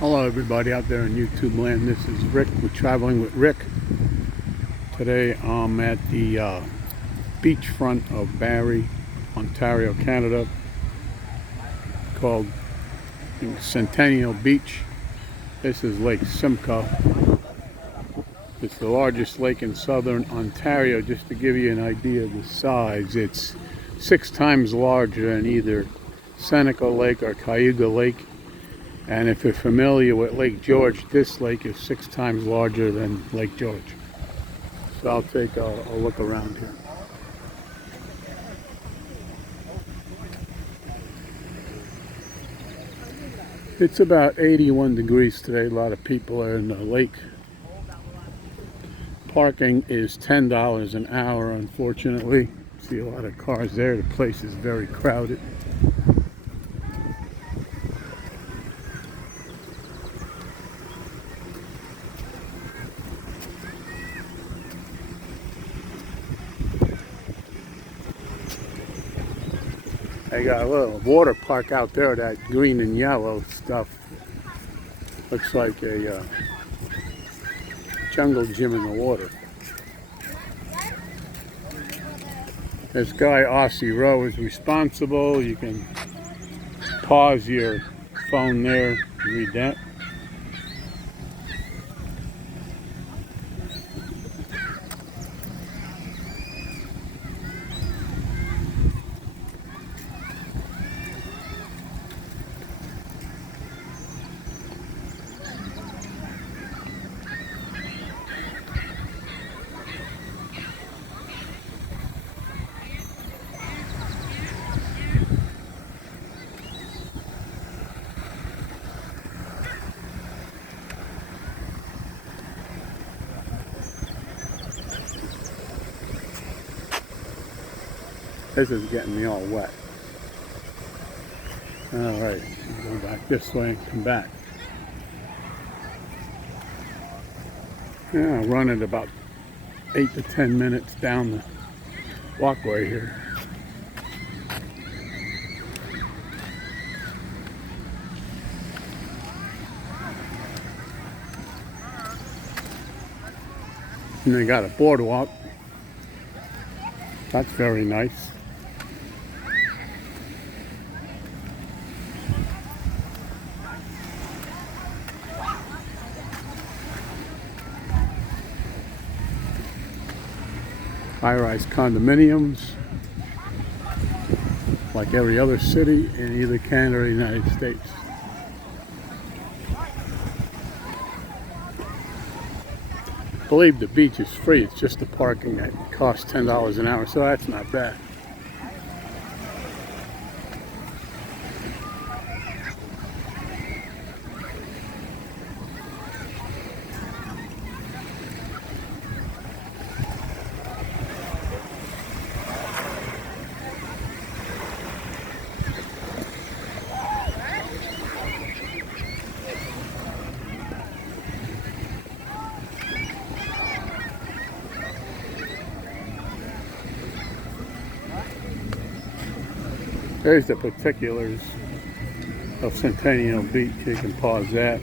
Hello everybody out there in YouTube land. This is Rick with Traveling with Rick. Today I'm at the beachfront of Barrie, Ontario, Canada, called Centennial Beach. This is Lake Simcoe. It's the largest lake in southern Ontario. Just to give you an idea of the size, it's 6 times larger than either Seneca Lake or Cayuga Lake. And if you're familiar with Lake George, this lake is 6 times larger than Lake George. So I'll take a look around here. It's about 81 degrees today. A lot of people are in the lake. Parking is $10 an hour, unfortunately. See a lot of cars there. The place is very crowded. They got a little water park out there, that green and yellow stuff. Looks like a jungle gym in the water. This guy, Aussie Rowe, is responsible. You can pause your phone there and read that. This is getting me all wet. Alright, go back this way and come back. Yeah, I'll run it about 8 to 10 minutes down the walkway here. And they got a boardwalk. That's very nice. High-rise condominiums, like every other city in either Canada or the United States. I believe the beach is free. It's just the parking that costs $10 an hour, so that's not bad. There's the particulars of Centennial Beach. You can pause that.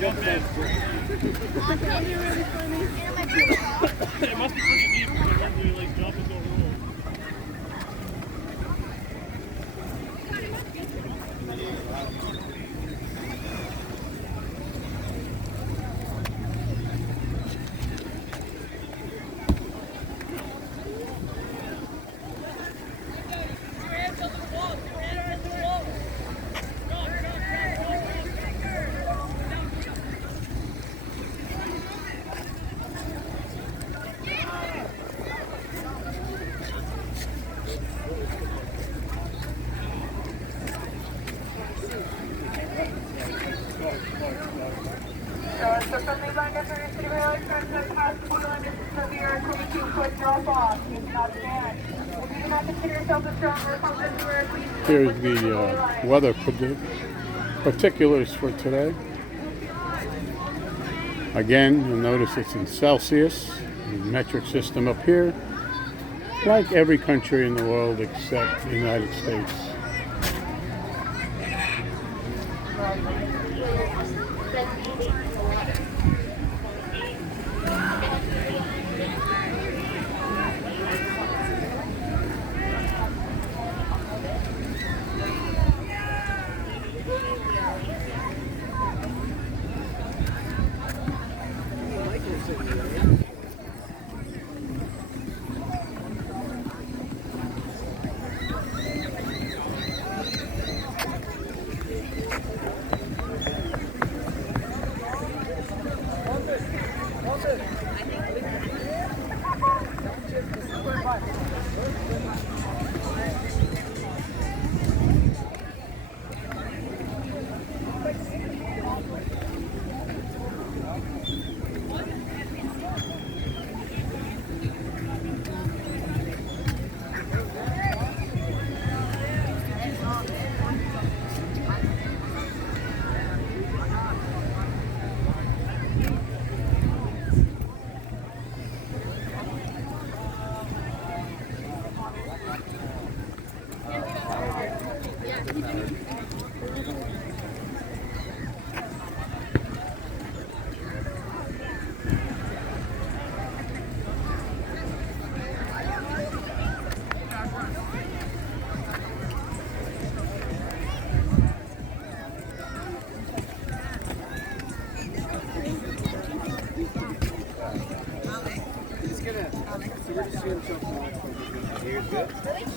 Jump in. It must be pretty deep because I don't really like jump into a hole. Here's the weather particulars for today. Again, you'll notice it's in Celsius, the metric system up here, like every country in the world except the United States.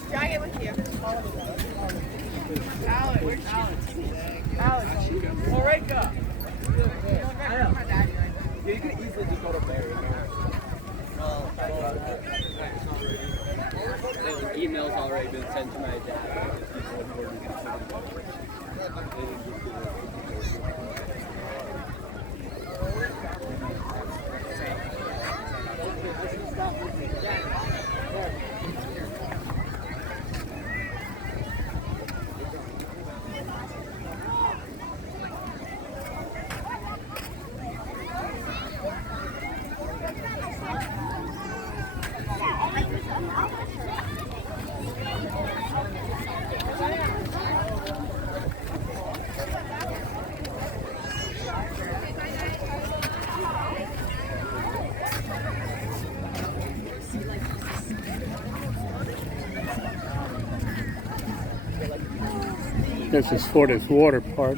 Drag it with you. Alex. Ulrika. You could easily just go to Barrie. The email's already been sent to my dad. This is for this water park.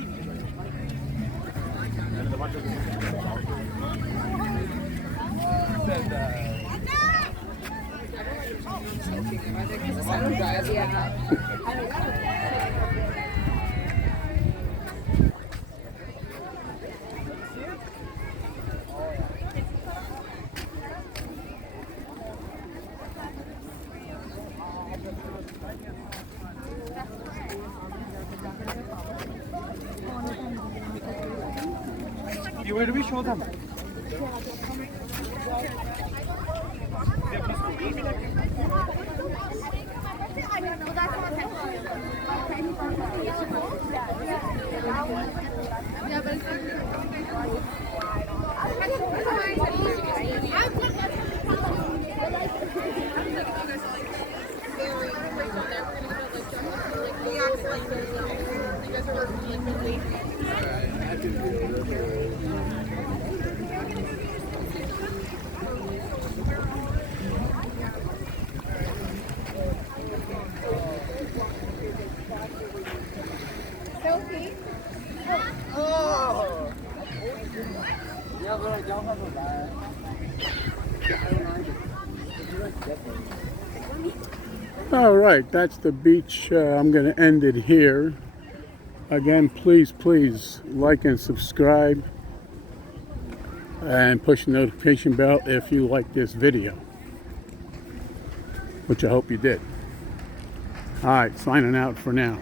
Where do we show them? All right, that's the beach. I'm going to end it here. Again, please like and subscribe and push the notification bell if you like this video, which I hope you did. All right, signing out for now.